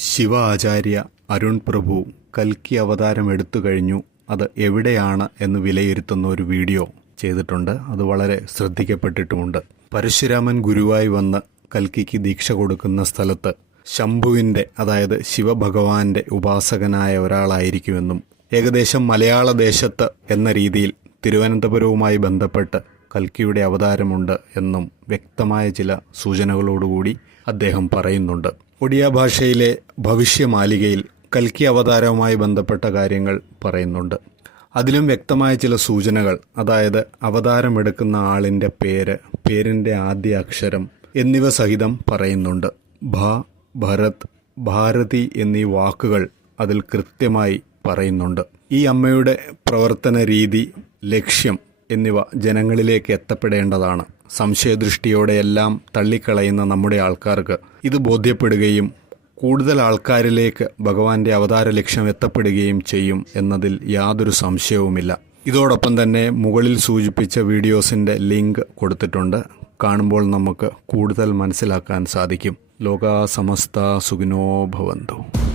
ശിവ ആചാര്യ അരുൺ പ്രഭു കൽക്കി അവതാരം എടുത്തു കഴിഞ്ഞു. അത് എവിടെയാണ് എന്ന് വിലയിരുത്തുന്ന ഒരു വീഡിയോ ചെയ്തിട്ടുണ്ട്. അത് വളരെ ശ്രദ്ധിക്കപ്പെട്ടിട്ടുമുണ്ട്. പരശുരാമൻ ഗുരുവായി വന്ന് കൽക്കിക്ക് ദീക്ഷ കൊടുക്കുന്ന സ്ഥലത്ത് ശംഭുവിന്റെ അതായത് ശിവഭഗവാന്റെ ഉപാസകനായ ഒരാളായിരിക്കുമെന്നും ഏകദേശം മലയാള ദേശത്ത് എന്ന രീതിയിൽ തിരുവനന്തപുരവുമായി ബന്ധപ്പെട്ട് കൽക്കിയുടെ അവതാരമുണ്ട് എന്നും വ്യക്തമായ ചില സൂചനകളോടുകൂടി അദ്ദേഹം പറയുന്നുണ്ട്. ഒഡിയ ഭാഷയിലെ ഭവിഷ്യമാലികയിൽ കൽക്കി അവതാരവുമായി ബന്ധപ്പെട്ട കാര്യങ്ങൾ പറയുന്നുണ്ട്. അതിലും വ്യക്തമായ ചില സൂചനകൾ അതായത് അവതാരമെടുക്കുന്ന ആളിന്റെ പേര് പേരിന്റെ ആദ്യ അക്ഷരം എന്നിവ സഹിതം പറയുന്നുണ്ട്. ഭ ഭരത് ഭാരതി എന്നീ വാക്കുകൾ അതിൽ കൃത്യമായി പറയുന്നുണ്ട്. ഈ അമ്മയുടെ പ്രവർത്തന രീതി ലക്ഷ്യം എന്നിവ ജനങ്ങളിലേക്ക് എത്തപ്പെടേണ്ടതാണ്. സംശയദൃഷ്ടിയോടെയെല്ലാം തള്ളിക്കളയുന്ന നമ്മുടെ ആൾക്കാർക്ക് ഇത് ബോധ്യപ്പെടുകയും കൂടുതൽ ആൾക്കാരിലേക്ക് ഭഗവാന്റെ അവതാര ലക്ഷ്യം എത്തപ്പെടുകയും ചെയ്യും എന്നതിൽ യാതൊരു സംശയവുമില്ല. ഇതോടൊപ്പം തന്നെ മുകളിൽ സൂചിപ്പിച്ച വീഡിയോസിന്റെ ലിങ്ക് കൊടുത്തിട്ടുണ്ട്. കാണുമ്പോൾ നമുക്ക് കൂടുതൽ മനസ്സിലാക്കാൻ സാധിക്കും. ലോകാ സമസ്ത സുഖിനോ ഭവന്തു.